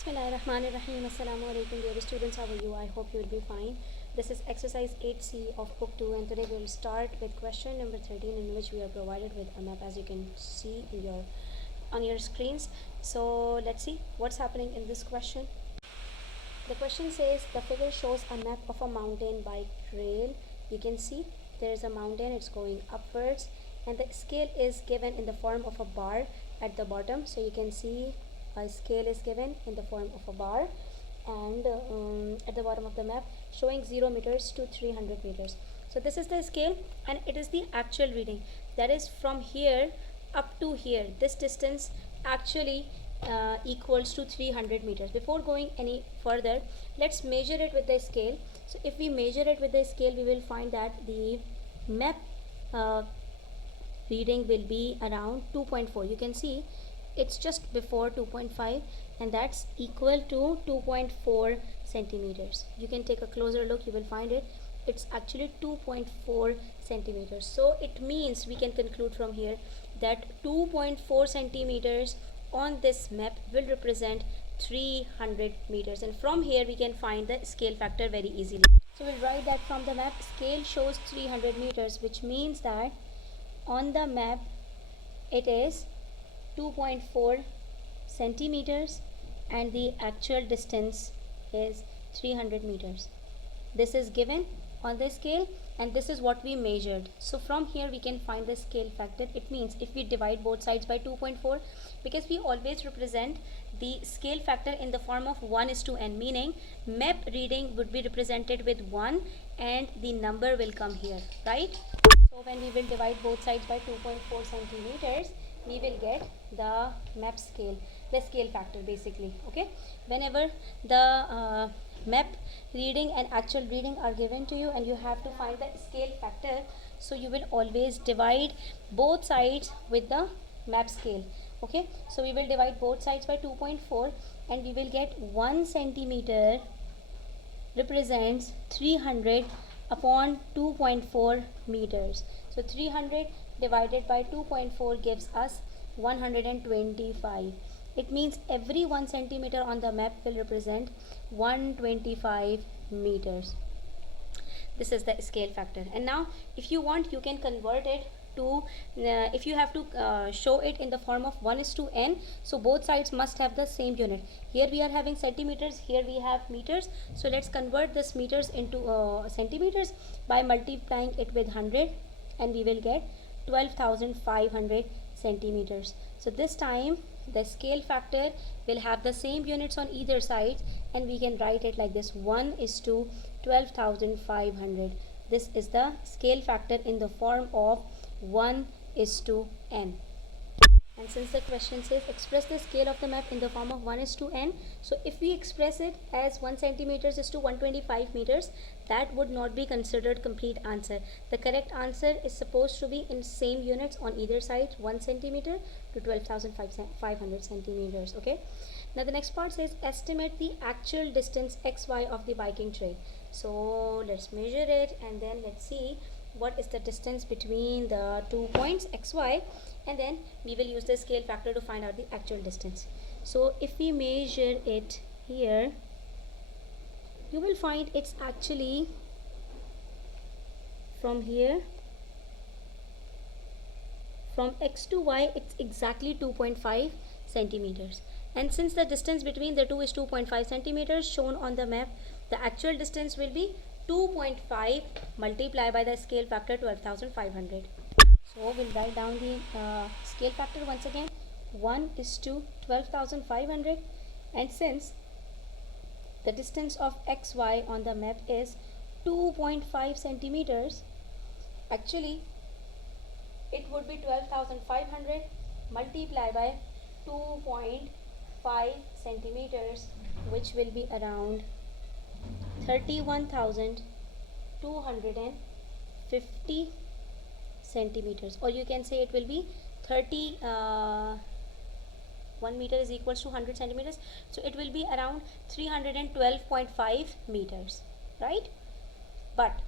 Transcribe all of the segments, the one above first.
Bismillahirrahmanirrahim. Assalamu alaikum dear students, how are you? I hope you will be fine. This is exercise 8C of book 2 and today we will start with question number 13 in which we are provided with a map as you can see in on your screens. So let's see what's happening in this question. The question says the figure shows a map of a mountain bike trail. You can see there is a mountain, it's going upwards and the scale is given in the form of a bar at the bottom. So you can see a scale is given in the form of a bar and at the bottom of the map showing 0 meters to 300 meters. So this is the scale and it is the actual reading, that is from here up to here. This distance actually equals to 300 meters. Before going any further, let's measure it with the scale. So if we measure it with the scale, we will find that the map reading will be around 2.4. You can see it's just before 2.5 and that's equal to 2.4 centimeters. You can take a closer look, you will find it's actually 2.4 centimeters. So it means we can conclude from here that 2.4 centimeters on this map will represent 300 meters, and from here we can find the scale factor very easily. So we'll write that from the map scale shows 300 meters, which means that on the map it is 2.4 centimeters and the actual distance is 300 meters. This is given on the scale and this is what we measured. So from here we can find the scale factor. It means if we divide both sides by 2.4, because we always represent the scale factor in the form of 1:n, meaning map reading would be represented with 1 and the number will come here, right? So when we will divide both sides by 2.4 centimeters, we will get the map scale, the scale factor basically. Okay, whenever the map reading and actual reading are given to you and you have to find the scale factor, so you will always divide both sides with the map scale. Okay, so we will divide both sides by 2.4 and we will get 1 centimeter represents 300 upon 2.4 meters. So 300 divided by 2.4 gives us 125. It means every 1 centimeter on the map will represent 125 meters. This is the scale factor. And now if you want, you can convert it to if you have to show it in the form of 1:n, so both sides must have the same unit. Here we are having centimeters, here we have meters, so let's convert this meters into centimeters by multiplying it with 100 and we will get 12,500 centimeters. So this time the scale factor will have the same units on either side and we can write it like this: 1:12,500. This is the scale factor in the form of 1:n. And since the question says express the scale of the map in the form of 1:n, so if we express it as 1 centimeters is to 125 meters, that would not be considered complete answer. The correct answer is supposed to be in same units on either side, 1 centimeter to 12,500 centimeters. Okay, now the next part says estimate the actual distance xy of the biking trail. So let's measure it and then let's see what is the distance between the 2 points xy, and then we will use the scale factor to find out the actual distance. So if we measure it here, you will find it's actually from here, from x to y, it's exactly 2.5 centimeters. And since the distance between the two is 2.5 centimeters shown on the map, the actual distance will be 2.5 multiplied by the scale factor 12,500. So we'll write down the scale factor once again: 1:12,500, and since the distance of xy on the map is 2.5 centimeters, actually it would be 12,500 multiplied by 2.5 centimeters, which will be around 31,250 centimeters, or you can say it will be 1 meter is equals to 100 centimeters, so it will be around 312.5 meters, right? But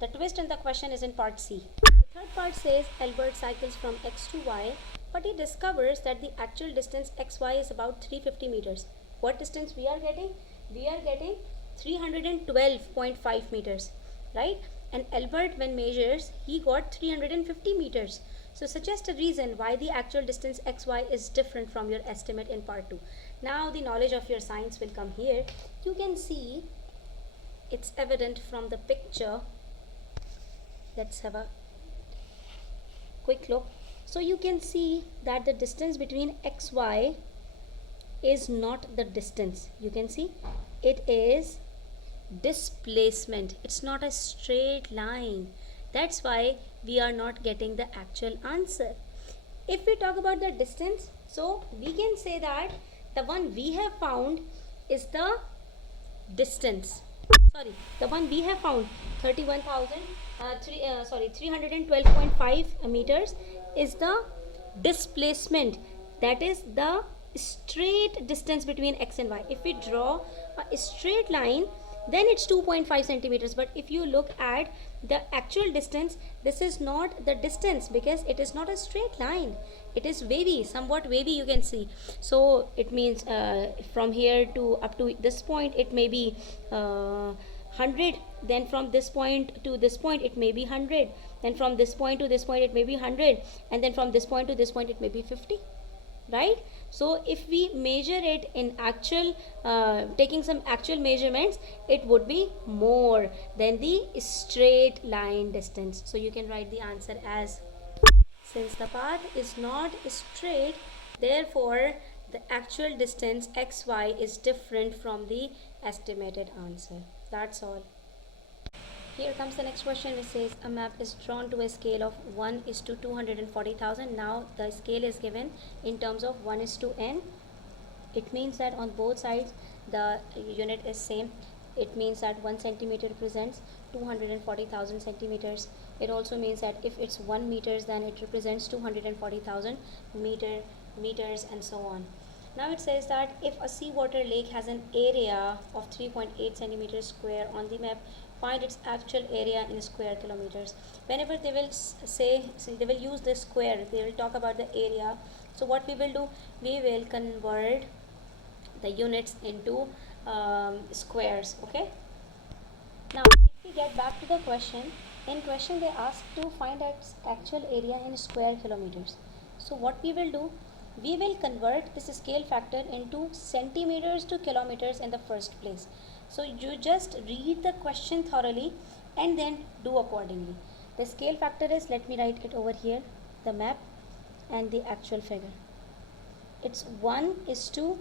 the twist in the question is in part C. The third part says Albert cycles from x to y, but he discovers that the actual distance xy is about 350 meters. What distance we are getting? We are getting 312.5 meters, right? And Albert, when measures, he got 350 meters. So suggest a reason why the actual distance xy is different from your estimate in part 2. Now the knowledge of your science will come here. You can see it's evident from the picture. Let's have a quick look. So you can see that the distance between xy is not the distance. You can see it is displacement. It's not a straight line. That's why we are not getting the actual answer. If we talk about the distance, so we can say that the one we have found is the distance. Sorry, the one we have found 312.5 meters is the displacement. That is the straight distance between x and y. If we draw a straight line, then it's 2.5 centimeters. But if you look at the actual distance, this is not the distance because it is not a straight line. It is wavy, somewhat wavy, you can see. So it means from here to up to this point it may be 100, then from this point to this point it may be 100, then from this point to this point it may be 100, and then from this point to this point it may be 50, right? So if we measure it in actual taking some actual measurements, it would be more than the straight line distance. So you can write the answer as, since the path is not straight, therefore the actual distance xy is different from the estimated answer. That's all. Here comes the next question, which says a map is drawn to a scale of 1 is to 240,000. Now the scale is given in terms of 1 is to n. It means that on both sides the unit is same. It means that 1 centimeter represents 240,000 centimeters. It also means that if it's 1 meters, then it represents 240,000 meters and so on. Now it says that if a seawater lake has an area of 3.8 centimeters square on the map, find its actual area in square kilometers. Whenever they will they will use the square, they will talk about the area. So what we will do, we will convert the units into squares. Okay, now if we get back to the question, in question they ask to find its actual area in square kilometers. So what we will do, we will convert this scale factor into centimeters to kilometers in the first place. So you just read the question thoroughly and then do accordingly. The scale factor is, let me write it over here, the map and the actual figure. It's 1 is to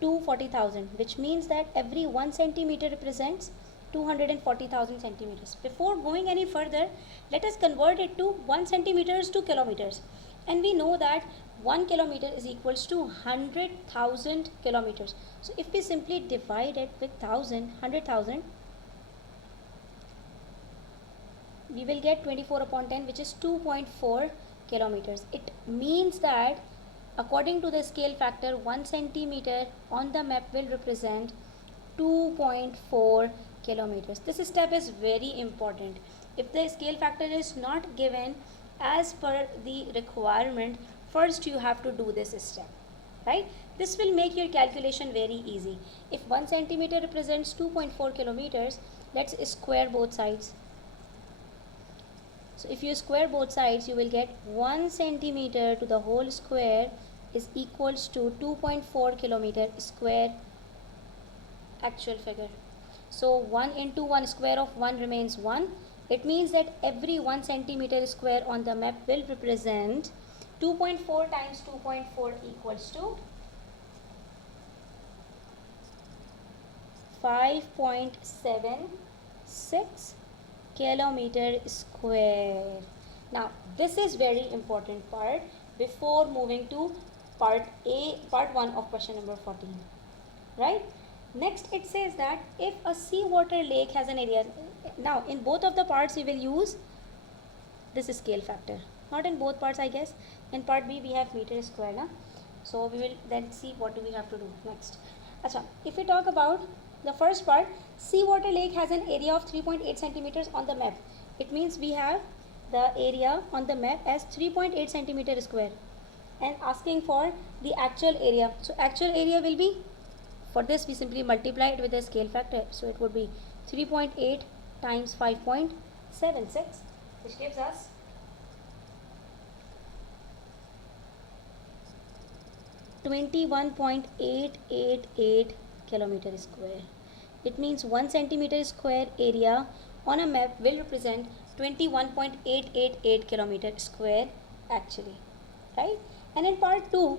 240,000, which means that every 1 centimeter represents 240,000 centimeters. Before going any further, let us convert it to 1 centimeters to kilometers. And we know that 1 kilometer is equals to 100,000 kilometers. So if we simply divide it with 100,000, we will get 24 upon 10, which is 2.4 kilometers. It means that according to the scale factor, 1 centimeter on the map will represent 2.4 kilometers. This step is very important. If the scale factor is not given as per the requirement, first you have to do this step, right? This will make your calculation very easy. If 1 centimeter represents 2.4 kilometers, let's square both sides. So if you square both sides, you will get 1 centimeter to the whole square is equals to 2.4 kilometer square actual figure. So 1 into 1, square of 1 remains 1. It means that every 1 centimeter square on the map will represent 2.4 times 2.4 equals to 5.76 kilometer square. Now this is very important part before moving to part 1 of question number 14, right? Next it says that if a seawater lake has an area, now in both of the parts we will use this scale factor, not in both parts I guess. In part B we have meter square na? So we will then see what do we have to do next. Achha, if we talk about the first part, seawater lake has an area of 3.8 centimeters on the map. It means we have the area on the map as 3.8 centimeter square and asking for the actual area. So actual area will be for this we simply multiply it with the scale factor. So it would be 3.8 times 5.76, which gives us 21.888 kilometer square. It means 1 centimeter square area on a map will represent 21.888 kilometer square actually, right? And in part 2,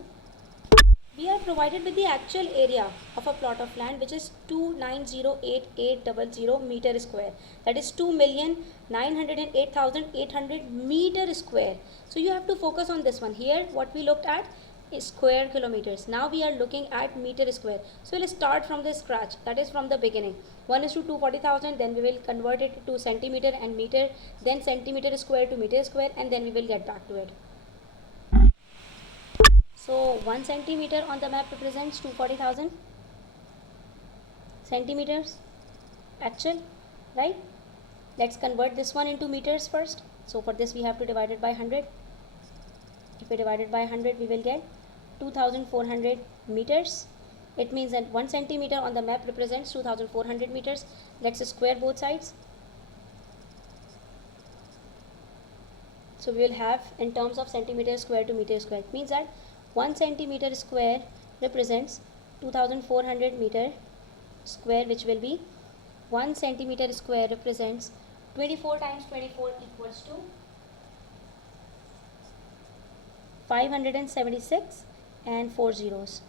we are provided with the actual area of a plot of land, which is 2908800 meter square. That is 2,908,800 meter square. So you have to focus on this one. Here what we looked at is square kilometers. Now we are looking at meter square. So we'll start from the scratch, that is from the beginning. 1 is to 240,000, then we will convert it to centimeter and meter, then centimeter square to meter square, and then we will get back to it. So 1 centimeter on the map represents 240,000 centimeters actual, right? Let's convert this one into meters first. So for this we have to divide it by 100. If we divide it by 100, we will get 2,400 meters. It means that 1 centimeter on the map represents 2,400 meters. Let's square both sides. So we will have in terms of centimeter square to meter square. It means that 1 centimeter square represents 2,400 meter square, which will be 1 centimeter square represents 24 times 24 equals to 576 and 4 zeros.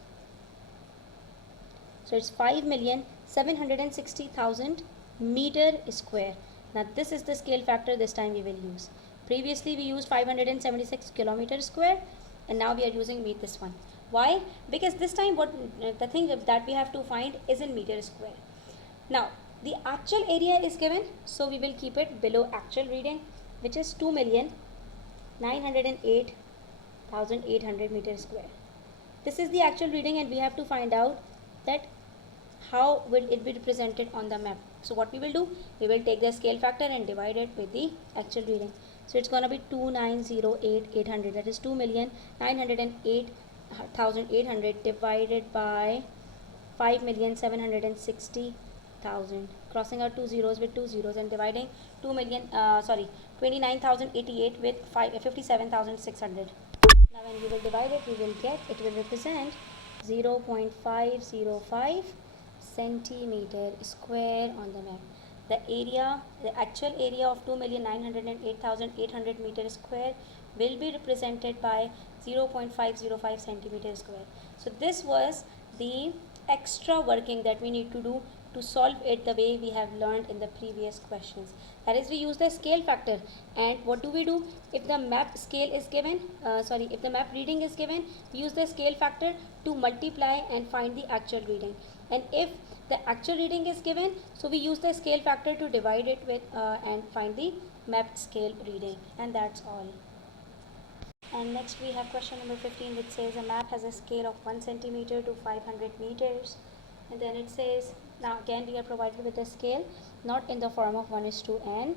So it's 5,760,000 meter square. Now this is the scale factor this time we will use. Previously we used 576 kilometer square, and now we are using this one. Why? Because this time what the thing that we have to find is in meter square. Now the actual area is given, so we will keep it below actual reading, which is 2,908,800 meter square. This is the actual reading, and we have to find out that how will it be represented on the map. So what we will do, we will take the scale factor and divide it with the actual reading. So it's going to be 2,908,800, that is 2,908,800 divided by 5,760,000, crossing out 2 zeros with 2 zeros and dividing 29,088 with 57,600. Now when we will divide it, we will get, it will represent 0.505 centimeter square on the map. The area, the actual area of 2,908,800 meter square will be represented by 0.505 centimeter square. So this was the extra working that we need to do to solve it the way we have learned in the previous questions. That is, we use the scale factor. And what do? If the map scale is given, if the map reading is given, we use the scale factor to multiply and find the actual reading. And if the actual reading is given, so we use the scale factor to divide it with and find the mapped scale reading. And that's all. And next we have question number 15, which says a map has a scale of 1 centimeter to 500 meters. And then it says, now again we are provided with a scale, not in the form of 1:n.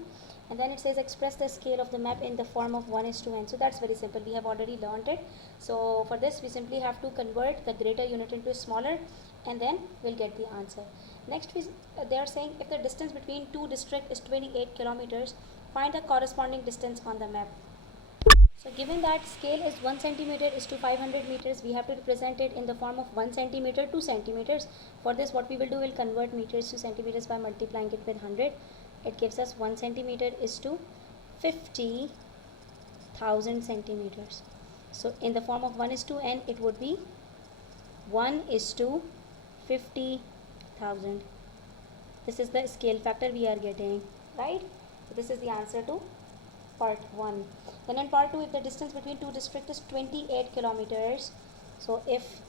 And then it says express the scale of the map in the form of 1:n. So that's very simple, we have already learned it. So for this we simply have to convert the greater unit into smaller, and then we'll get the answer. Next they are saying if the distance between two districts is 28 kilometers, find the corresponding distance on the map. So given that scale is 1 centimeter is to 500 meters, we have to represent it in the form of 1 centimeter to centimeters. For this what we will do, we'll convert meters to centimeters by multiplying it with 100. It gives us 1 centimeter is to 50,000 centimeters. So in the form of 1:n, it would be 1:50,000. This is the scale factor we are getting, right? So this is the answer to part 1. Then in part 2, if the distance between two districts is 28 kilometers, so if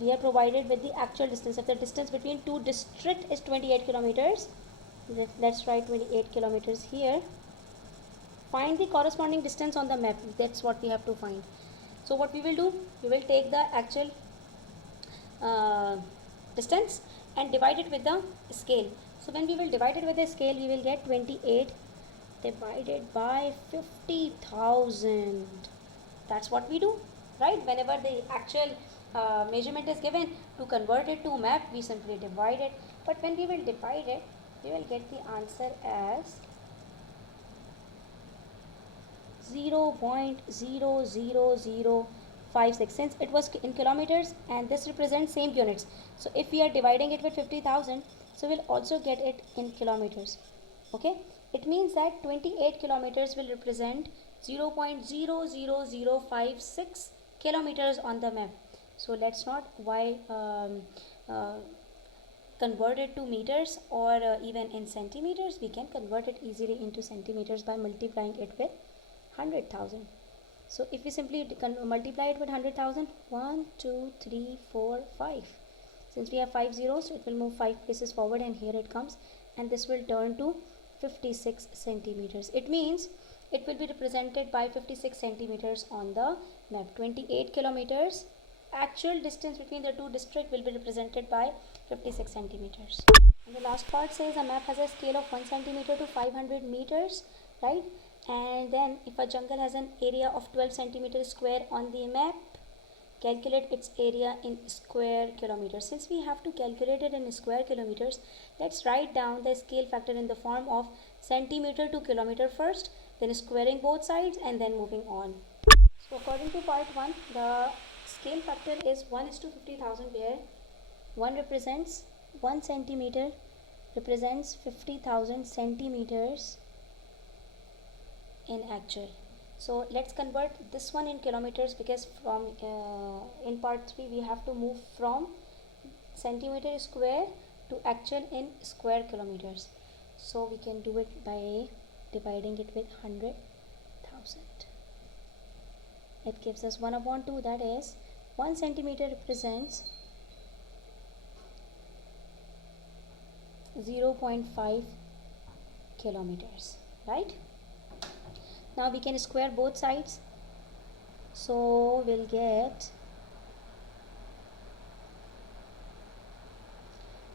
we are provided with the actual distance, if the distance between two districts is 28 kilometers, let's write 28 kilometers here. Find the corresponding distance on the map. That's what we have to find. So what we will do, we will take the actual distance and divide it with the scale. So when we will divide it with the scale, we will get 28 divided by 50,000. That's what we do. right? Whenever the actual measurement is given, to convert it to map, we simply divide it. But when we will divide it, we will get the answer as 0.00056, since it was in kilometers and this represents same units. So if we are dividing it with 50,000, so we'll also get it in kilometers. Okay, it means that 28 kilometers will represent 0.00056 kilometers on the map. So let's not uh, convert it to meters or even in centimeters. We can convert it easily into centimeters by multiplying it with 100,000. So if we simply multiply it with 100,000, 1, 2, 3, 4, 5. Since we have 5 zeros, so it will move 5 places forward and here it comes, and this will turn to 56 centimeters. It means it will be represented by 56 centimeters on the map. 28 kilometers actual distance between the two districts will be represented by 56 centimeters. And the last part says a map has a scale of 1 centimeter to 500 meters, right? And then if a jungle has an area of 12 centimeters square on the map, calculate its area in square kilometers. Since we have to calculate it in square kilometers, let's write down the scale factor in the form of centimeter to kilometer first, then squaring both sides and then moving on. So according to part 1, the scale factor is 1 is to 50,000, where 1 represents 1 centimeter represents 50,000 centimeters in actual. So let's convert this one in kilometers, because from in part 3 we have to move from centimeter square to actual in square kilometers. So we can do it by dividing it with 100,000. It gives us 1 upon 2, that is 1 centimeter represents 0.5 kilometers, right? Now we can square both sides, so we'll get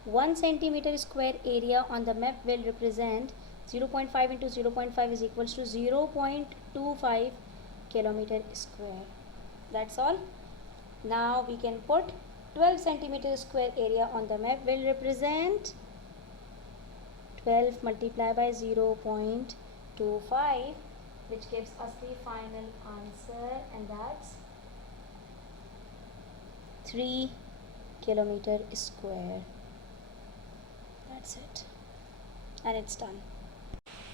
1 centimeter square area on the map will represent 0.5 into 0.5 is equals to 0.25 kilometer square. That's all. Now we can put 12 centimeter square area on the map will represent 12 multiplied by 0.25, which gives us the final answer, and that's 3 kilometer square. That's it, and it's done.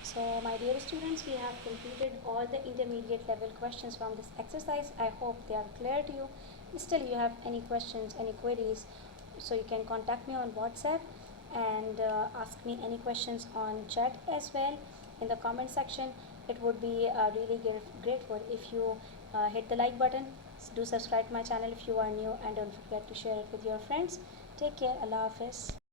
So my dear students, we have completed all the intermediate level questions from this exercise. I hope they are clear to you. Still you have any questions, any queries, so you can contact me on WhatsApp and ask me any questions on chat as well in the comment section. It would be really grateful if you hit the like button. Do subscribe to my channel if you are new, and don't forget to share it with your friends. Take care. Allah Hafiz.